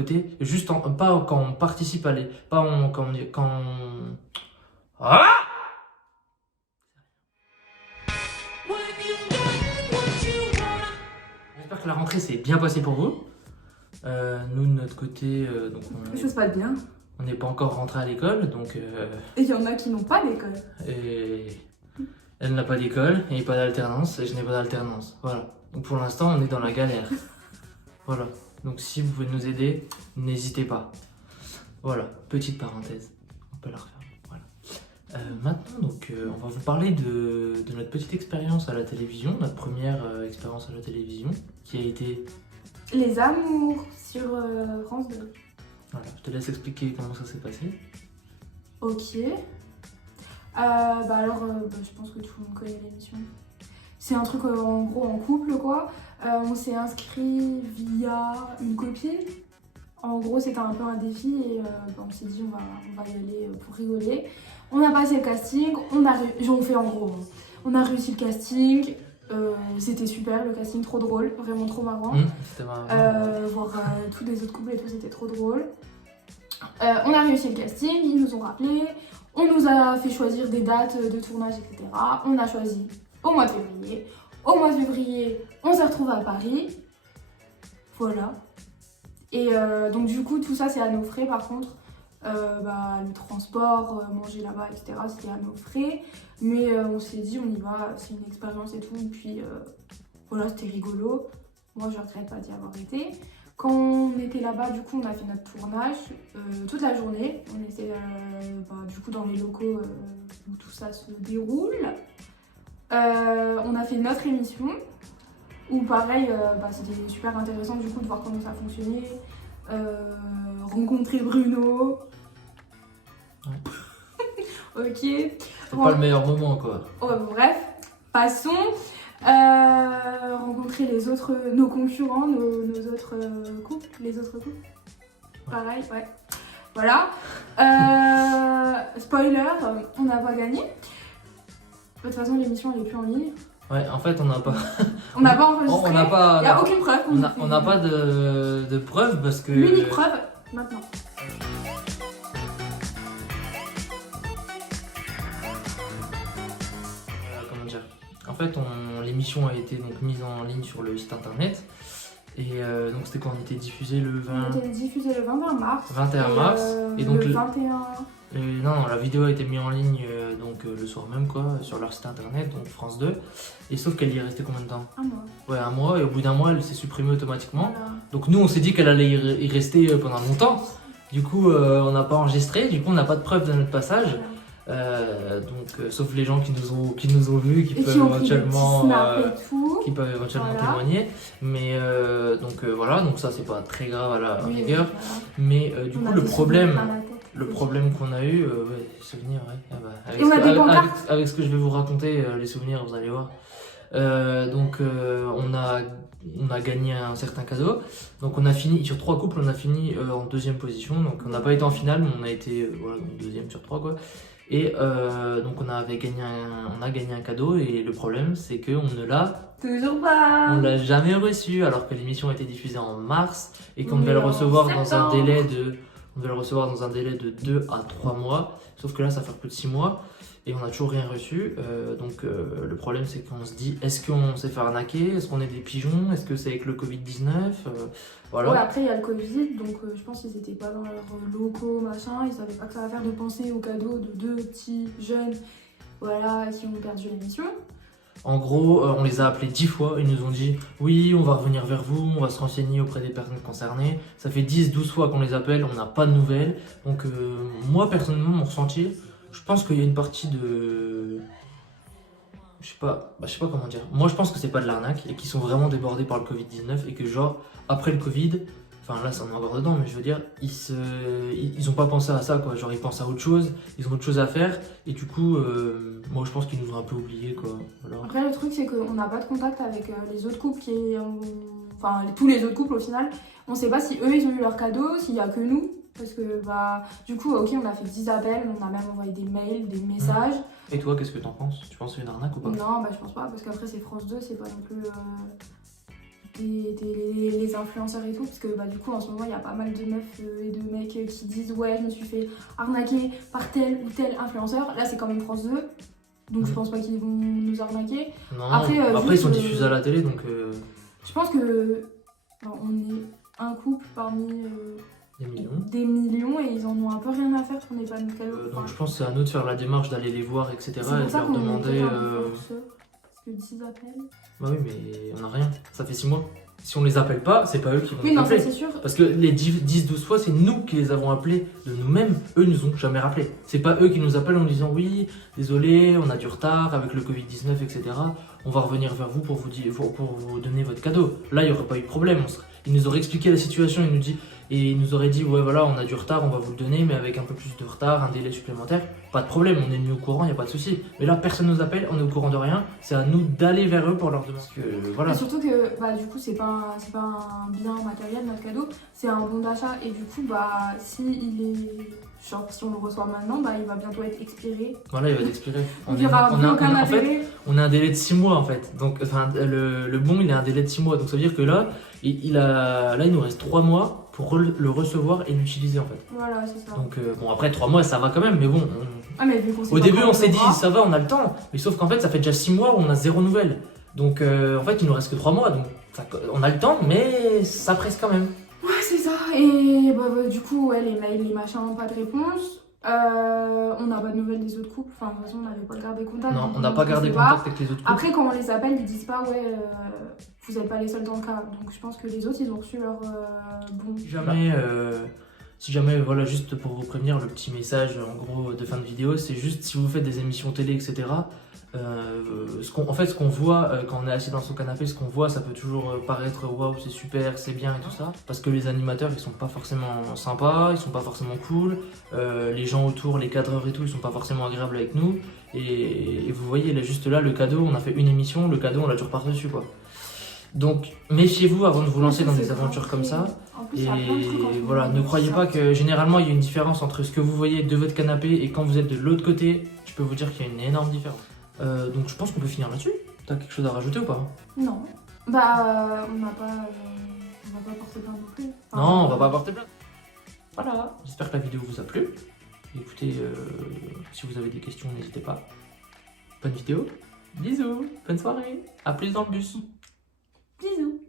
côté, juste pas quand on participe à les... Pas quand Ah, j'espère que la rentrée s'est bien passée pour vous. Nous, de notre côté, donc Ça se passe bien. on n'est pas encore rentré à l'école, donc... Et il y en a qui n'ont pas d'école. Et elle n'a pas d'école et pas d'alternance, et je n'ai pas d'alternance. Voilà. Donc pour l'instant, on est dans la galère. Voilà. Donc si vous pouvez nous aider, n'hésitez pas. Voilà, petite parenthèse. On peut la refaire. Voilà. Maintenant, donc, on va vous parler de notre petite expérience à la télévision, notre première expérience à la télévision, qui a été... Les Amours sur France 2. Voilà, je te laisse expliquer comment ça s'est passé. Ok. Je pense que tout le monde connaît l'émission. C'est un truc en gros en couple quoi. On s'est inscrit via une copine. En gros c'était un peu un défi et on s'est dit on va y aller pour rigoler. On a passé le casting, on a réussi le casting. C'était super le casting, trop drôle, vraiment trop marrant. C'était marrant. Voir tous les autres couples et tout, c'était trop drôle. On a réussi le casting, ils nous ont rappelé, on nous a fait choisir des dates de tournage, etc. On a choisi au mois de février. Au mois de février, on s'est retrouvés à Paris. Voilà. Et donc du coup, tout ça c'est à nos frais par contre. Le transport, manger là-bas, etc. c'était à nos frais. Mais on s'est dit on y va, c'est une expérience et tout. Et puis voilà, c'était rigolo. Moi je regrette pas d'y avoir été. Quand on était là-bas, du coup, on a fait notre tournage toute la journée. On était du coup dans les locaux où tout ça se déroule. On a fait notre émission où pareil, c'était super intéressant du coup de voir comment ça fonctionnait. Rencontrer Bruno. Ouais. Ok. C'est pas le meilleur moment quoi. Bref, passons. Rencontrer nos concurrents, nos autres couples, les autres couples. Ouais. Pareil, ouais. Voilà. Spoiler, on n'a pas gagné. De toute façon, l'émission elle est plus en ligne. Ouais, en fait, on n'a pas. On n'a pas enregistré. Il n'y a aucune preuve. On n'a pas de preuve parce que. L'unique preuve, maintenant. Comment dire? En fait, l'émission a été donc mise en ligne sur le site internet. Et donc, c'était quand on était diffusé le 20. On était diffusé le 21 mars. 21 mars. Et donc le 21. Non, la vidéo a été mise en ligne le soir même quoi, sur leur site internet, donc France 2. Et sauf qu'elle y est restée combien de temps? Un mois. Ouais, un mois, et au bout d'un mois, elle s'est supprimée automatiquement. Voilà. Donc nous, on s'est dit qu'elle allait y rester pendant longtemps. Du coup, on n'a pas enregistré, du coup, on n'a pas de preuve de notre passage. Sauf les gens qui nous ont vus, qui peuvent éventuellement témoigner. Mais voilà, donc ça c'est pas très grave à la rigueur. Voilà. Mais du coup, le problème qu'on a eu, les souvenirs, ouais. Avec ce que je vais vous raconter, les souvenirs, vous allez voir. On a gagné un certain cadeau. Donc on a fini, sur 3 couples, on a fini en 2e position. Donc on n'a pas été en finale, mais on a été donc 2e sur 3 quoi. Et donc on a gagné un cadeau, et le problème c'est qu'on ne l'a toujours pas. On l'a jamais reçu, alors que l'émission a été diffusée en mars et qu'on devait le recevoir dans un délai de 2 à 3 mois. Sauf que là ça fait plus de 6 mois et on n'a toujours rien reçu. Le problème c'est qu'on se dit, est-ce qu'on s'est fait arnaquer? Est-ce qu'on est des pigeons? Est-ce que c'est avec le Covid-19? Voilà. Ouais, après il y a le Covid, donc je pense qu'ils étaient pas dans leurs locaux, machin, ils savaient pas que ça va faire de penser au cadeau de 2 petits jeunes, voilà, qui ont perdu l'émission. En gros, on les a appelés 10 fois, ils nous ont dit oui, on va revenir vers vous, on va se renseigner auprès des personnes concernées. Ça fait 10-12 fois qu'on les appelle, on n'a pas de nouvelles. Donc moi personnellement, mon ressenti, je pense qu'il y a une partie de... Je sais pas comment dire. Moi je pense que c'est pas de l'arnaque et qu'ils sont vraiment débordés par le Covid-19 et que genre, après le Covid, enfin là ça en est encore dedans, mais je veux dire, ils ont pas pensé à ça quoi, genre ils pensent à autre chose, ils ont autre chose à faire et du coup, moi je pense qu'ils nous ont un peu oubliés quoi. Voilà. Après le truc c'est qu'on n'a pas de contact avec les autres couples tous les autres couples au final, on sait pas si eux ils ont eu leur cadeau, s'il y a que nous. Parce que du coup ok on a fait 10 appels, on a même envoyé des mails, des messages. Et toi qu'est-ce que t'en penses? Tu penses que c'est une arnaque ou pas? Non je pense pas, parce qu'après c'est France 2, c'est pas non plus les influenceurs et tout, parce que bah, du coup en ce moment il y a pas mal de meufs et de mecs qui disent ouais je me suis fait arnaquer par tel ou tel influenceur. Là c'est quand même France 2, donc je pense pas qu'ils vont nous arnaquer. Non, Après, après ils juste, sont diffusés à la télé donc Je pense que enfin, on est un couple parmi des millions. des millions et ils en ont un peu rien à faire qu'on n'ait pas notre cadeau. Donc je pense que c'est à nous de faire la démarche d'aller les voir, etc. C'est et pour de ça leur qu'on est demander. peut-être un peu forceux, parce que 10 appels. Bah oui, mais on n'a rien. Ça fait 6 mois. Si on les appelle pas, c'est pas eux qui vont Oui, nous non, ça appeler. c'est sûr. Parce que les 10-12 fois, c'est nous qui les avons appelés de nous-mêmes. Eux, ils nous ont jamais rappelé. C'est pas eux qui nous appellent en disant oui, désolé, on a du retard avec le Covid-19, etc. On va revenir vers vous pour vous donner votre cadeau. Là, il n'y aurait pas eu de problème. Ils nous auraient expliqué la situation, ils nous auraient dit ouais, voilà, on a du retard, on va vous le donner, mais avec un peu plus de retard, un délai supplémentaire. Pas de problème, on est mis au courant, il n'y a pas de souci. Mais là, personne nous appelle, on est au courant de rien. C'est à nous d'aller vers eux pour leur demander. Parce que, voilà. Et surtout que bah, du coup, c'est pas un bien matériel, notre cadeau, c'est un bon d'achat. Et du coup, bah, si on le reçoit maintenant, bah, il va bientôt être expiré. Voilà, il va être expiré. Il n'y aura plus aucun intérêt. On a un délai de 6 mois en fait. Donc, enfin, le bon, il a un délai de 6 mois. Donc, ça veut dire que là, il nous reste 3 mois pour le recevoir et l'utiliser en fait. Voilà, c'est ça. Donc, bon, après 3 mois, ça va quand même. Mais bon, Mais vu qu'on sait au pas début, quand on s'est le dit, aura. ça va, on a le temps. Mais sauf qu'en fait, ça fait déjà 6 mois où on a 0 nouvelles. Donc, en fait, il nous reste que 3 mois. Donc, on a le temps, mais ça presse quand même. Ouais, c'est ça. Et bah, du coup, ouais, les mails, les machins, pas de réponse. On n'a pas de nouvelles des autres couples. Enfin, de toute façon, on n'avait pas gardé contact. Non, donc on n'a pas gardé sait contact avec les autres couples. Après, quand on les appelle, ils disent pas, ouais, vous n'êtes pas les seuls dans le cas. Donc, je pense que les autres, ils ont reçu leur bon. Si jamais, voilà, juste pour vous prévenir, le petit message en gros de fin de vidéo, c'est juste si vous faites des émissions télé, etc. Ce qu'on voit quand on est assis dans son canapé, ce qu'on voit, ça peut toujours paraître waouh, c'est super, c'est bien et tout ça. Parce que les animateurs, ils sont pas forcément sympas, ils sont pas forcément cool. Les gens autour, les cadreurs et tout, ils sont pas forcément agréables avec nous. Et vous voyez, là, juste là, le cadeau, on a fait une émission, le cadeau, on l'a toujours pas reçu, quoi. Donc méfiez-vous avant de vous lancer dans des aventures comme ça. En plus, il y a plein de trucs en ce Et voilà, moment ne qui croyez pas sortent. que généralement il y a une différence entre ce que vous voyez de votre canapé et quand vous êtes de l'autre côté. Je peux vous dire qu'il y a une énorme différence. Donc je pense qu'on peut finir là-dessus. T'as quelque chose à rajouter ou pas? Non. Bah, on va pas porter plainte non plus. Enfin, Non, on va pas porter plainte. Voilà, j'espère que la vidéo vous a plu. Écoutez, si vous avez des questions, n'hésitez pas. Bonne vidéo, bisous, bonne soirée, à plus dans le bus. Bisous.